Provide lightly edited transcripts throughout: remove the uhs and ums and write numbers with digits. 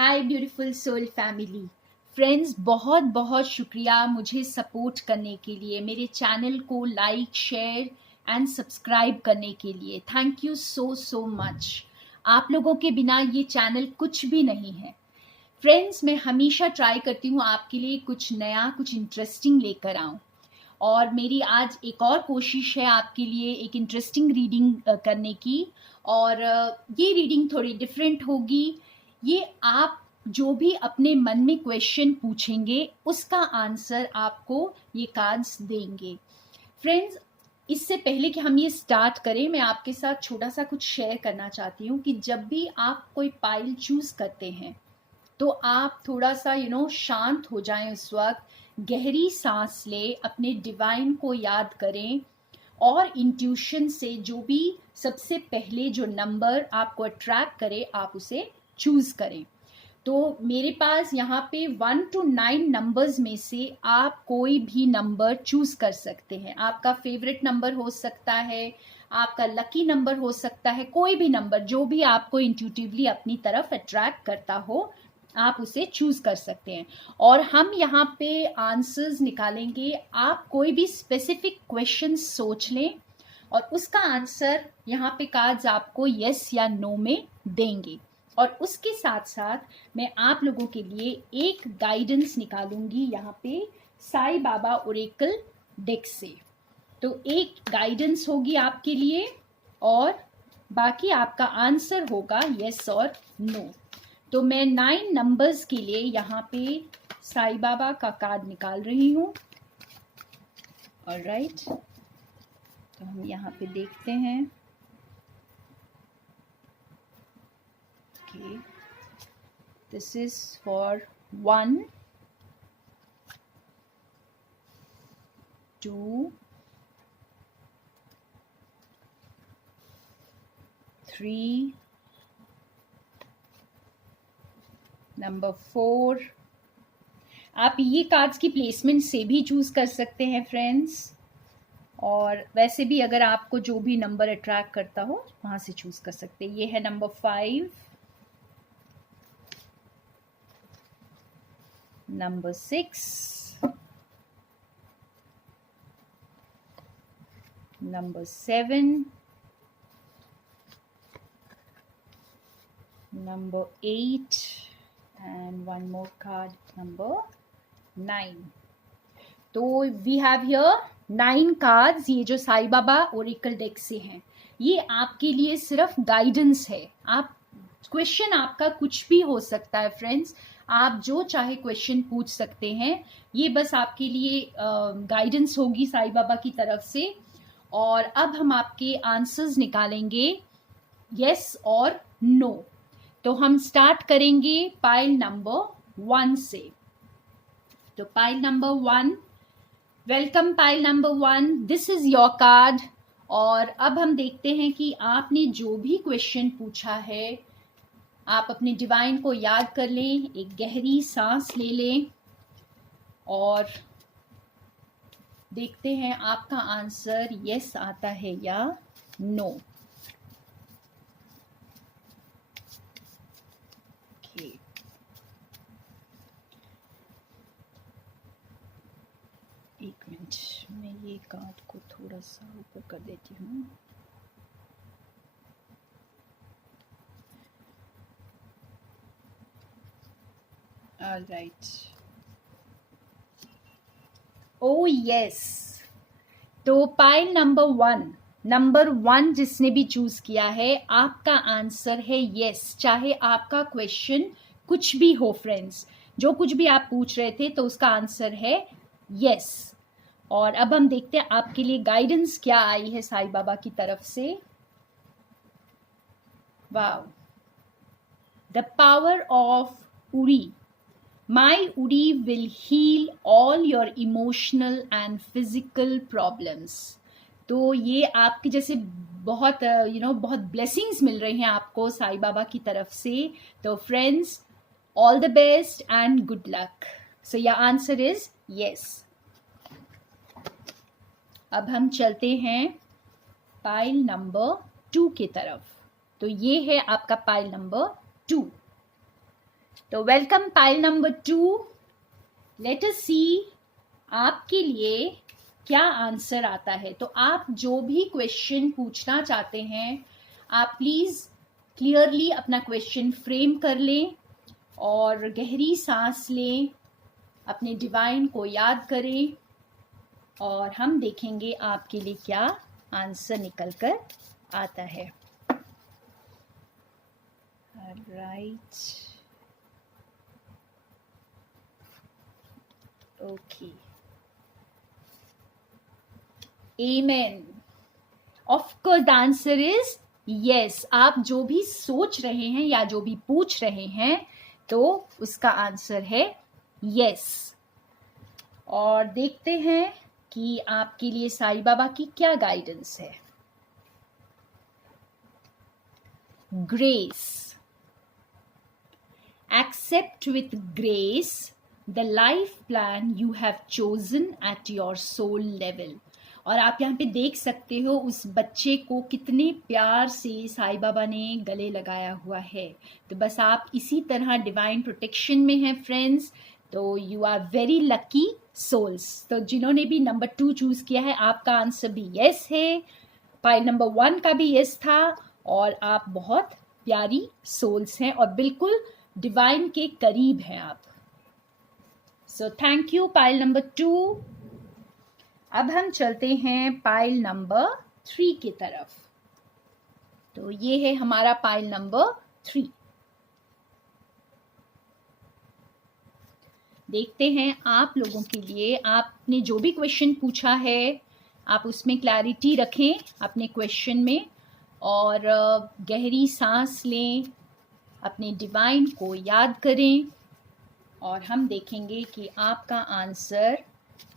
हाय beautiful soul family friends, बहुत बहुत शुक्रिया मुझे सपोर्ट करने के लिए, मेरे चैनल को लाइक शेयर एंड सब्सक्राइब करने के लिए। Thank you so so much. आप लोगों के बिना ये चैनल कुछ भी नहीं है। फ्रेंड्स, मैं हमेशा ट्राई करती हूँ आपके लिए कुछ नया, कुछ इंटरेस्टिंग लेकर आऊँ, और मेरी आज एक और कोशिश है आपके लिए एक इंटरेस्टिंग रीडिंग करने की। और ये रीडिंग थोड़ी डिफरेंट होगी। ये आप जो भी अपने मन में क्वेश्चन पूछेंगे उसका आंसर आपको ये कार्ड्स देंगे। फ्रेंड्स, इससे पहले कि हम ये स्टार्ट करें, मैं आपके साथ छोटा सा कुछ शेयर करना चाहती हूँ कि जब भी आप कोई पाइल चूज करते हैं तो आप थोड़ा सा शांत हो जाएं। उस वक्त गहरी सांस ले, अपने डिवाइन को याद करें और इंट्यूशन से जो भी सबसे पहले जो नंबर आपको अट्रैक्ट करे आप उसे चूज करें। तो मेरे पास यहाँ पे 1 to 9 नंबर्स में से आप कोई भी नंबर चूज कर सकते हैं। आपका फेवरेट नंबर हो सकता है, आपका लकी नंबर हो सकता है, कोई भी नंबर जो भी आपको इंट्यूटिवली अपनी तरफ अट्रैक्ट करता हो आप उसे चूज कर सकते हैं। और हम यहाँ पे आंसर्स निकालेंगे। आप कोई भी स्पेसिफिक क्वेश्चन सोच लें और उसका आंसर यहाँ पे कार्ड्स आपको यस या नो में देंगे। और उसके साथ साथ मैं आप लोगों के लिए एक गाइडेंस निकालूंगी यहाँ पे साई बाबा ओरेकल डेक से। तो एक गाइडेंस होगी आपके लिए और बाकी आपका आंसर होगा यस और नो। तो मैं 9 नंबर्स के लिए यहाँ पे साई बाबा का कार्ड निकाल रही हूँ। ऑलराइट, तो हम यहाँ पे देखते हैं। Okay, this is for 1 2 3 number 4। आप ये कार्ड्स की प्लेसमेंट से भी चूज कर सकते हैं फ्रेंड्स, और वैसे भी अगर आपको जो भी नंबर अट्रैक्ट करता हो वहां से चूज कर सकते हैं। ये है number 5, number 6, number 7, number 8, and one more card, number 9. तो वी हैव हियर 9 कार्ड्स। ये जो साई बाबा ओरेकल डेक से हैं, ये आपके लिए सिर्फ गाइडेंस है। आप क्वेश्चन आपका कुछ भी हो सकता है फ्रेंड्स, आप जो चाहे क्वेश्चन पूछ सकते हैं। ये बस आपके लिए गाइडेंस होगी साई बाबा की तरफ से। और अब हम आपके आंसर्स निकालेंगे यस और नो। तो हम स्टार्ट करेंगे पाइल नंबर 1 से। तो pile number 1, welcome pile number 1, this is your card. और अब हम देखते हैं कि आपने जो भी क्वेश्चन पूछा है, आप अपने डिवाइन को याद कर लें, एक गहरी सांस ले लें और देखते हैं आपका आंसर यस आता है या नो। एक मिनट, मैं ये कार्ड को थोड़ा सा ऊपर कर देती हूँ। ऑलराइट, ओ यस। तो पाइल नंबर 1 जिसने भी चूज किया है, आपका आंसर है यस। चाहे आपका क्वेश्चन कुछ भी हो फ्रेंड्स, जो कुछ भी आप पूछ रहे थे तो उसका आंसर है यस। और अब हम देखते हैं आपके लिए गाइडेंस क्या आई है साई बाबा की तरफ से। Wow, the power of Uri. My Uri will heal all your emotional and physical problems. तो ये आपके जैसे बहुत बहुत ब्लेसिंग्स मिल रही हैं आपको साई बाबा की तरफ से। तो friends, all the best and good luck. So your answer is yes. अब हम चलते हैं पाइल नंबर 2 की तरफ। तो ये है आपका पाइल नंबर 2। तो welcome pile number 2। Let us see आपके लिए क्या आंसर आता है। तो आप जो भी क्वेश्चन पूछना चाहते हैं, आप प्लीज क्लियरली अपना क्वेश्चन फ्रेम कर लें और गहरी सांस लें, अपने डिवाइन को याद करें और हम देखेंगे आपके लिए क्या आंसर निकल कर आता है। Right, okay, amen. Of course the answer is yes. आप जो भी सोच रहे हैं या जो भी पूछ रहे हैं, तो उसका आंसर है यस। और देखते हैं कि आपके लिए साईं बाबा की क्या गाइडेंस है। Grace, accept with grace the life plan you have chosen at your soul level. और आप यहाँ पे देख सकते हो उस बच्चे को कितने प्यार से साईं बाबा ने गले लगाया हुआ है। तो बस आप इसी तरह डिवाइन प्रोटेक्शन में हैं फ्रेंड्स। तो you are very lucky souls. तो जिन्होंने भी नंबर 2 चूज किया है, आपका आंसर भी यस है। पाइल नंबर 1 का भी यस था। और आप बहुत प्यारी सोल्स हैं और बिल्कुल डिवाइन के करीब हैं आप। So thank you pile number 2। अब हम चलते हैं पाइल नंबर 3 की तरफ। तो ये है हमारा पाइल नंबर 3। देखते हैं आप लोगों के लिए, आपने जो भी क्वेश्चन पूछा है आप उसमें क्लैरिटी रखें अपने क्वेश्चन में और गहरी सांस लें, अपने डिवाइन को याद करें और हम देखेंगे कि आपका आंसर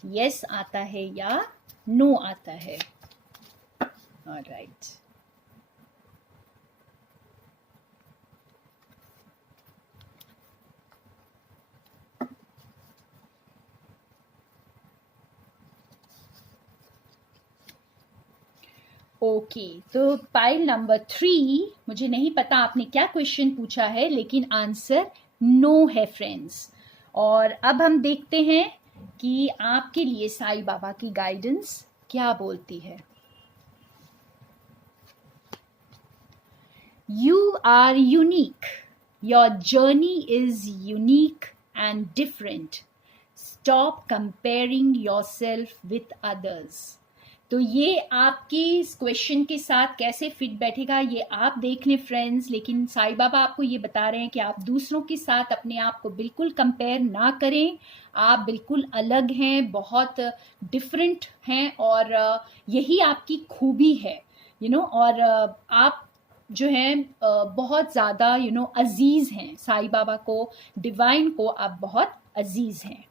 यस आता है या नो आता है। Alright, okay. तो पाइल नंबर 3, मुझे नहीं पता आपने क्या क्वेश्चन पूछा है, लेकिन आंसर नो है फ्रेंड्स। और अब हम देखते हैं कि आपके लिए साईं बाबा की गाइडेंस क्या बोलती है। You are unique, your journey is unique and different. Stop comparing yourself with others. तो ये आपके इस क्वेश्चन के साथ कैसे फिट बैठेगा ये आप देख लें फ्रेंड्स। लेकिन साईं बाबा आपको ये बता रहे हैं कि आप दूसरों के साथ अपने आप को बिल्कुल कंपेयर ना करें। आप बिल्कुल अलग हैं, बहुत डिफरेंट हैं और यही आपकी खूबी है, और आप जो हैं बहुत ज़्यादा अजीज़ हैं। साईं बाबा को, डिवाइन को आप बहुत अजीज़ हैं।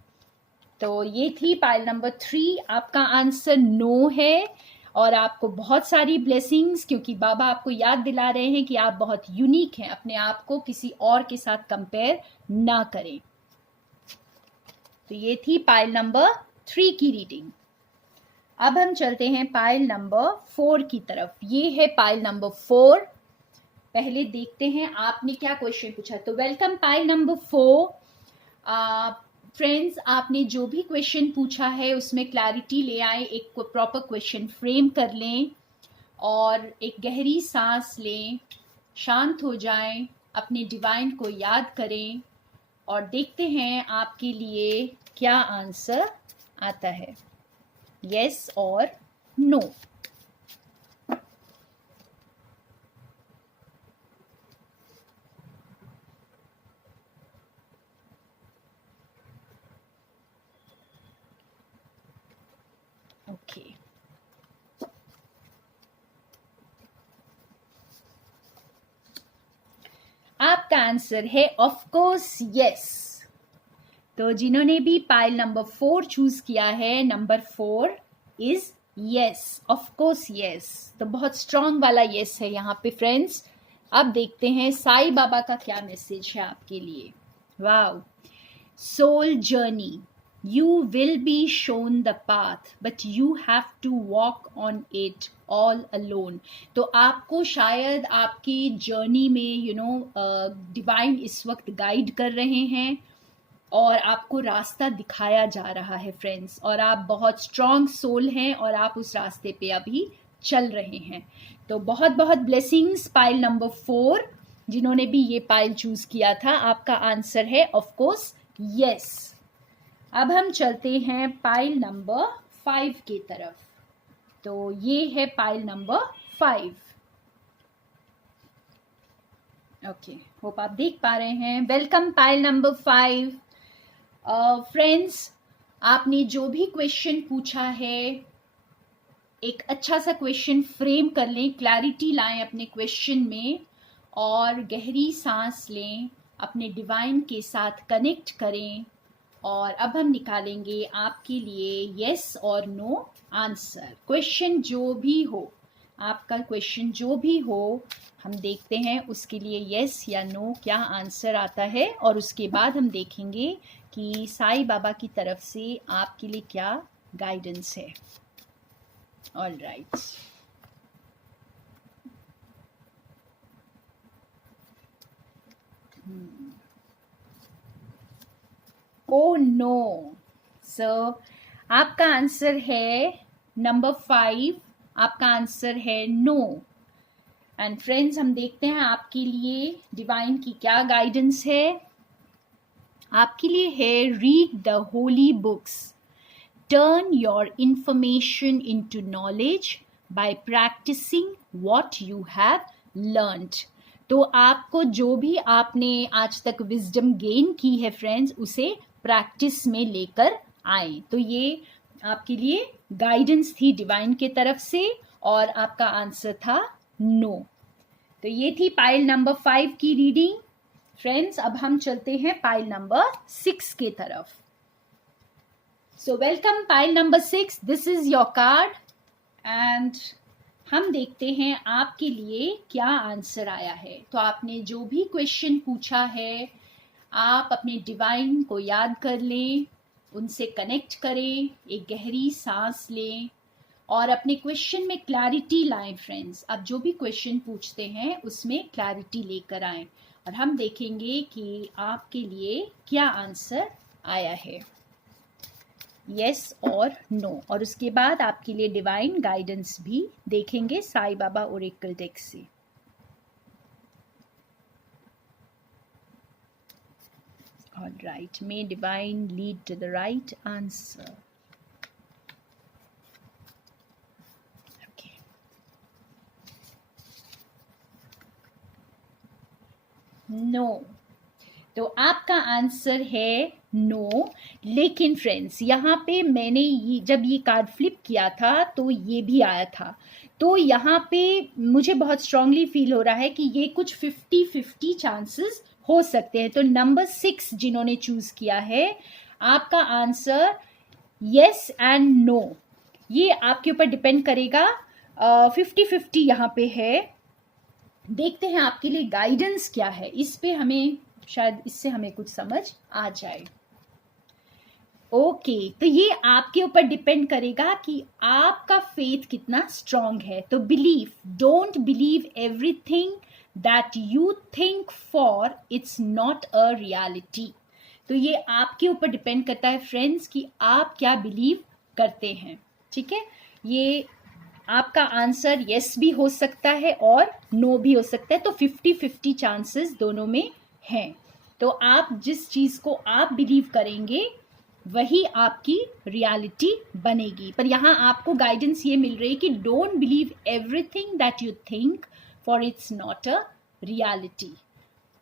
तो ये थी पाइल नंबर 3। आपका आंसर नो है और आपको बहुत सारी ब्लेसिंग्स, क्योंकि बाबा आपको याद दिला रहे हैं कि आप बहुत यूनिक हैं। अपने आप को किसी और के साथ कंपेयर ना करें। तो ये थी पाइल नंबर 3 की रीडिंग। अब हम चलते हैं पाइल नंबर 4 की तरफ। ये है पाइल नंबर 4। पहले देखते हैं आपने क्या क्वेश्चन पूछा। तो वेलकम पाइल नंबर 4। फ्रेंड्स, आपने जो भी क्वेश्चन पूछा है उसमें क्लैरिटी ले आए, एक प्रॉपर क्वेश्चन फ्रेम कर लें और एक गहरी सांस लें, शांत हो जाएं, अपने डिवाइन को याद करें और देखते हैं आपके लिए क्या आंसर आता है, यस और नो। ओके, आपका आंसर है ऑफ कोर्स यस। तो जिन्होंने भी पाइल नंबर 4 चूज किया है, number 4 is yes, of course yes. तो बहुत स्ट्रांग वाला यस है यहाँ पे फ्रेंड्स। अब देखते हैं साईं बाबा का क्या मैसेज है आपके लिए। Wow, soul journey, You will be shown the path, but you have to walk on it all alone. तो आपको शायद आपकी जर्नी में डिवाइन इस वक्त गाइड कर रहे हैं और आपको रास्ता दिखाया जा रहा है फ्रेंड्स, और आप बहुत स्ट्रॉन्ग सोल हैं और आप उस रास्ते पे अभी चल रहे हैं। तो बहुत बहुत ब्लेसिंग्स पाइल नंबर 4, जिन्होंने भी ये पाइल चूज किया था। आपका आंसर है ऑफ कोर्स यस। अब हम चलते हैं पाइल नंबर 5 की तरफ। तो ये है पाइल नंबर 5। ओके, होप आप देख पा रहे हैं। Welcome pile number 5। फ्रेंड्स, आपने जो भी क्वेश्चन पूछा है, एक अच्छा सा क्वेश्चन फ्रेम कर लें, क्लैरिटी लाएं अपने क्वेश्चन में और गहरी सांस लें, अपने डिवाइन के साथ कनेक्ट करें। और अब हम निकालेंगे आपके लिए यस और नो आंसर। क्वेश्चन जो भी हो, आपका क्वेश्चन जो भी हो, हम देखते हैं उसके लिए यस या नो क्या आंसर आता है, और उसके बाद हम देखेंगे कि साईं बाबा की तरफ से आपके लिए क्या गाइडेंस है। All right. ओ नो, सो आपका आंसर है नंबर 5। आपका आंसर है नो। एंड फ्रेंड्स, हम देखते हैं आपके लिए डिवाइन की क्या गाइडेंस है। आपके लिए है read the holy books, turn your information into knowledge by practising what you have learned. तो आपको जो भी आपने आज तक विजडम गेन की है फ्रेंड्स, उसे प्रैक्टिस में लेकर आए। तो ये आपके लिए गाइडेंस थी डिवाइन के तरफ से, और आपका आंसर था नो। तो ये थी पाइल नंबर 5 की रीडिंग। फ्रेंड्स, अब हम चलते हैं पाइल नंबर 6 के तरफ। So welcome pile number 6, this is your card and हम देखते हैं आपके लिए क्या आंसर आया है। तो आपने जो भी क्वेश्चन पूछा है, आप अपने डिवाइन को याद कर लें, उनसे कनेक्ट करें, एक गहरी सांस लें और अपने क्वेश्चन में क्लैरिटी लाएं। फ्रेंड्स, आप जो भी क्वेश्चन पूछते हैं उसमें क्लैरिटी लेकर आएं, और हम देखेंगे कि आपके लिए क्या आंसर आया है, यस और नो। और उसके बाद आपके लिए डिवाइन गाइडेंस भी देखेंगे साईं बाबा ओरेकल डेक से। All right, may divine lead to the right answer. Okay. No. तो आपका आंसर है नो। लेकिन फ्रेंड्स, यहाँ पे मैंने जब ये कार्ड फ्लिप किया था तो ये भी आया था। तो यहाँ पे मुझे बहुत स्ट्रांगली फील हो रहा है कि ये कुछ 50-50 चांसेस हो सकते हैं। तो नंबर 6 जिन्होंने चूज किया है, आपका आंसर यस एंड नो, ये आपके ऊपर डिपेंड करेगा। 50-50 यहाँ पे है। देखते हैं आपके लिए गाइडेंस क्या है, इस पे हमें शायद इससे हमें कुछ समझ आ जाए। ओके, तो ये आपके ऊपर डिपेंड करेगा कि आपका फेथ कितना स्ट्रांग है। तो believe, don't believe everything that you think, for its not a reality. तो ये आपके ऊपर डिपेंड करता है फ्रेंड्स कि आप क्या बिलीव करते हैं। ठीक है, ये आपका आंसर यस भी हो सकता है और नो भी हो सकता है। तो 50-50 चांसेस दोनों में हैं। तो आप जिस चीज को आप बिलीव करेंगे वही आपकी रियलिटी बनेगी। पर यहाँ आपको गाइडेंस ये मिल रही है कि don't believe everything that you think, for its not a reality.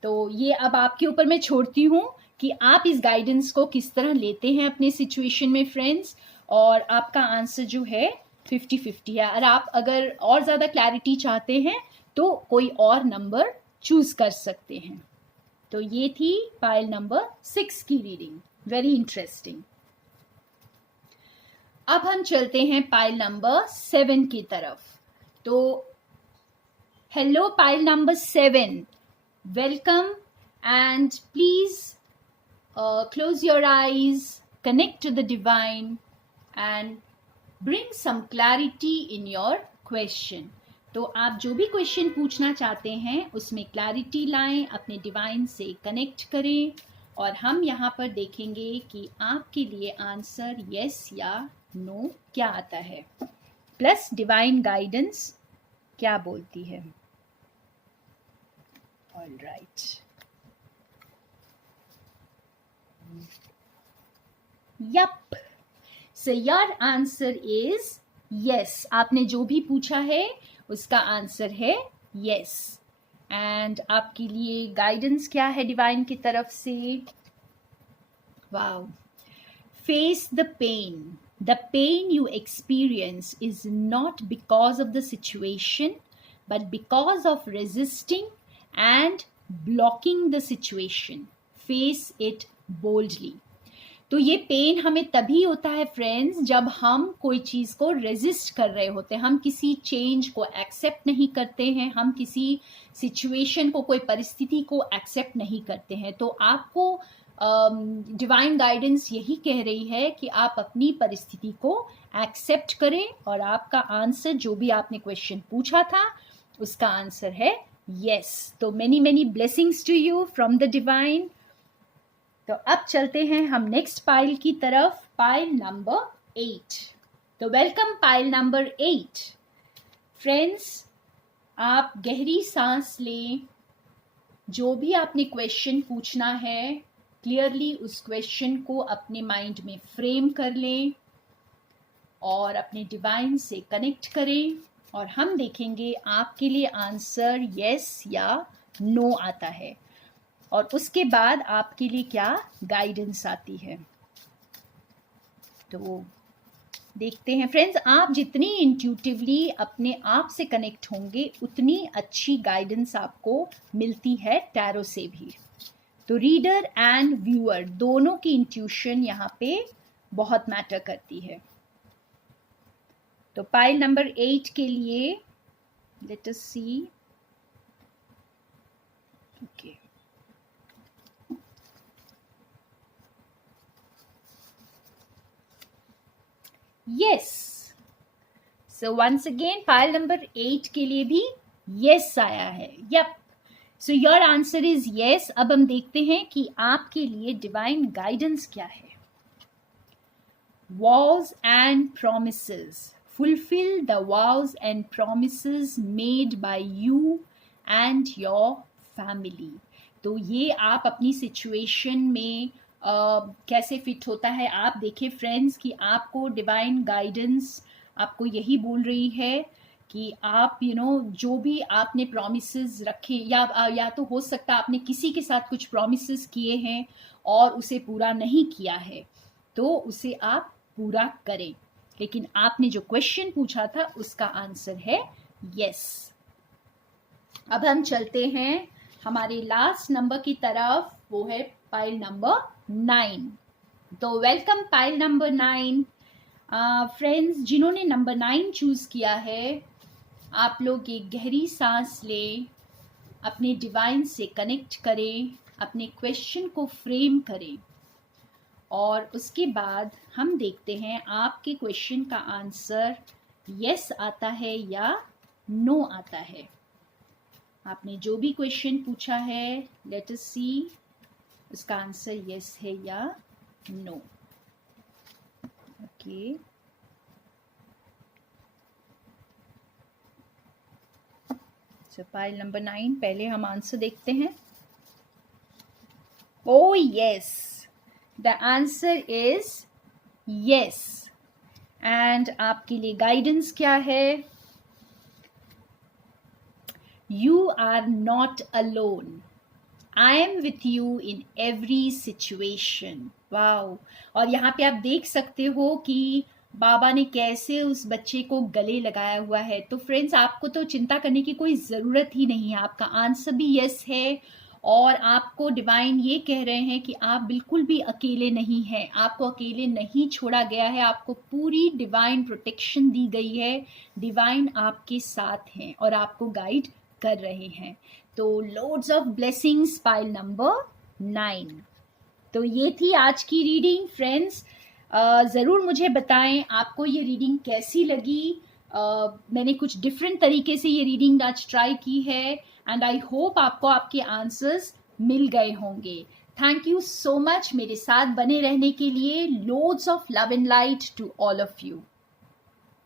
तो ये अब आपके ऊपर मैं छोड़ती हूँ कि आप इस गाइडेंस को किस तरह लेते हैं अपने सिचुएशन में फ्रेंड्स। और आपका आंसर जो है 50-50 है। और आप अगर और ज़्यादा क्लैरिटी चाहते हैं तो कोई और नंबर चूज कर सकते हैं। तो ये थी पाइल नंबर 6 की रीडिंग, वेरी इंटरेस्टिंग। अब हम चलते हैं पाइल नंबर 7 की तरफ। तो hello pile number 7, welcome and please close your eyes connect to the divine and bring some clarity in your question. तो आप जो भी क्वेश्चन पूछना चाहते हैं उसमें क्लैरिटी लाएं, अपने डिवाइन से कनेक्ट करें और हम यहाँ पर देखेंगे कि आपके लिए आंसर यस या नो क्या आता है, प्लस डिवाइन गाइडेंस क्या बोलती है. All right. Yup. So your answer is yes. आपने जो भी पूछा है उसका आंसर है यस. एंड आपके लिए गाइडेंस क्या है डिवाइन की तरफ से? Wow. Face the pain. The pain you experience is not because of the situation, but because of resisting and blocking the situation. Face it boldly. तो ये पेन हमें तभी होता है फ्रेंड्स जब हम कोई चीज़ को रेजिस्ट कर रहे होते हैं, हम किसी चेंज को एक्सेप्ट नहीं करते हैं, हम किसी सिचुएशन को, कोई परिस्थिति को एक्सेप्ट नहीं करते हैं. तो आपको डिवाइन गाइडेंस यही कह रही है कि आप अपनी परिस्थिति को एक्सेप्ट करें और आपका आंसर, जो भी आपने क्वेश्चन पूछा था, उसका आंसर है यस. तो many many blessings to you from the divine. तो अब चलते हैं हम नेक्स्ट पाइल की तरफ, पाइल नंबर 8. तो वेलकम पाइल नंबर 8. फ्रेंड्स, आप गहरी सांस लें. जो भी आपने क्वेश्चन पूछना है क्लियरली उस क्वेश्चन को अपने माइंड में फ्रेम कर लें और अपने डिवाइन से कनेक्ट करें और हम देखेंगे आपके लिए आंसर यस या नो आता है और उसके बाद आपके लिए क्या गाइडेंस आती है. तो देखते हैं फ्रेंड्स, आप जितनी इंट्यूटिवली अपने आप से कनेक्ट होंगे उतनी अच्छी गाइडेंस आपको मिलती है टैरो से भी. तो रीडर एंड व्यूअर दोनों की इंट्यूशन यहाँ पे बहुत मैटर करती है. तो पाइल नंबर 8 के लिए let us see. Okay. Yes. So once again pile number 8 के लिए भी यस आया है. Yup. So your answer is yes. अब हम देखते हैं कि आपके लिए डिवाइन गाइडेंस क्या है. Vows and promises. Fulfill the vows and promises made by you and your family. तो ये आप अपनी सिचुएशन में कैसे फिट होता है. आप देखिए फ्रेंड्स कि आपको डिवाइन गाइडेंस आपको यही बोल रही है कि आप जो भी आपने प्रॉमिसेस रखे या तो हो सकता है आपने किसी के साथ कुछ प्रॉमिसेस किए हैं और उसे पूरा नहीं किया है, तो उसे आप पूरा करें. लेकिन आपने जो क्वेश्चन पूछा था उसका आंसर है यस. अब हम चलते हैं हमारे लास्ट नंबर की तरफ, वो है पाइल नंबर 9. तो वेलकम पाइल नंबर 9. फ्रेंड्स, जिन्होंने नंबर 9 चूज किया है, आप लोग एक गहरी सांस लें, अपने डिवाइन से कनेक्ट करें, अपने क्वेश्चन को फ्रेम करें और उसके बाद हम देखते हैं आपके क्वेश्चन का आंसर यस आता है या नो आता है. आपने जो भी क्वेश्चन पूछा है, लेट अस सी उसका आंसर यस है या no. Okay. So pile number 9, पहले हम आंसर देखते हैं. Oh yes. The answer is yes. And आपके लिए गाइडेंस क्या है? You are not alone. I am with you in every situation. Wow. और यहाँ पे आप देख सकते हो कि बाबा ने कैसे उस बच्चे को गले लगाया हुआ है. तो फ्रेंड्स, आपको तो चिंता करने की कोई ज़रूरत ही नहीं है. आपका आंसर भी यस है और आपको डिवाइन ये कह रहे हैं कि आप बिल्कुल भी अकेले नहीं हैं, आपको अकेले नहीं छोड़ा गया है, आपको पूरी डिवाइन प्रोटेक्शन दी गई है. डिवाइन आपके साथ हैं और आपको गाइड कर रहे हैं. तो loads of blessings pile number 9. तो ये थी आज की रीडिंग फ्रेंड्स। ज़रूर मुझे बताएं आपको ये रीडिंग कैसी लगी। मैंने कुछ डिफरेंट तरीके से ये रीडिंग आज ट्राई की है एंड आई होप आपको आपके आंसर्स मिल गए होंगे। थैंक यू सो मच मेरे साथ बने रहने के लिए। Loads of love and light to all of you.